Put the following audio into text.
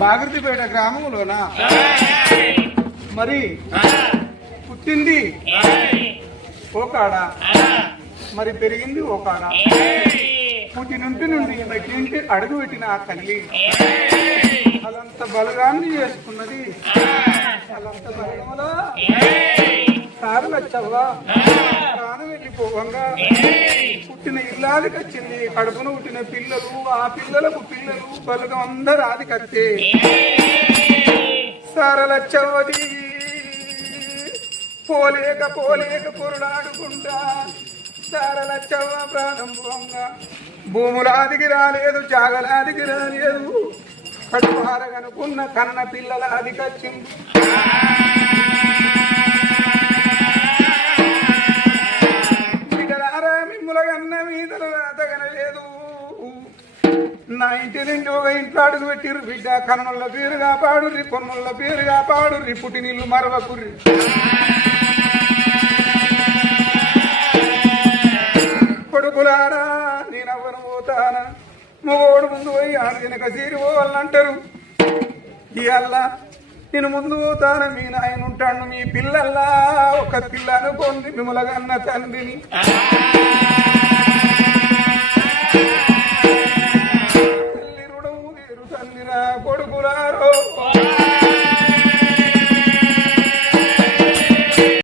బాగిరిపేట గ్రామంలోన మరి పుట్టింది ఓ కాడ, మరి పెరిగింది ఓ కాడ. పుట్టినింటి నుండి మెట్టింటి అడుగు పెట్టిన ఆ తల్లి అదంత బలగాన్ని చేసుకున్నది. అదంత బలంలో సారు లచ్చవ్వా ప్రాణం వెళ్ళిపోవంగా పుట్టిన ఇల్లాదికి వచ్చింది. కడుపును పుట్టిన పిల్లలు, ఆ పిల్లలకు పిల్లలు బలగం అందరు ఆది కట్టే సారలచ్చవ్వది పోలేక పోలేక పొరుడాడుకుంటా సారలచ్చవ్వ ప్రాణం పోంగా భూములాదికి రాలేదు, జాగలాదికి రాలేదు. కడుపారగనుకున్న కన్న పిల్లల అదికొచ్చింది. బిడ్డలారా మిమ్ముల కన్న మీదలు రాతగనలేదు. నా ఇంటి నుండి ఒక ఇంట్లో అడుగు పెట్టిర్రు. బిడ్డ కన్నుల పేరు కాపాడుర్రి, కొన్నుల పేరు కాపాడుర్రి, పుట్టి నీళ్లు మరవకుర్రి. కొడుకులారా నేనవ్వను పోతానా, మగోడు ముందు పోయి ఆడు వెనక సీరిపోవాలంటారు. ఇవాళ నేను ముందు పోతాను, మీ నాయన ఉంటాను, మీ పిల్లల్లా ఒక పిల్లను పొంది మిమ్మల్ని కన్న తండ్రిని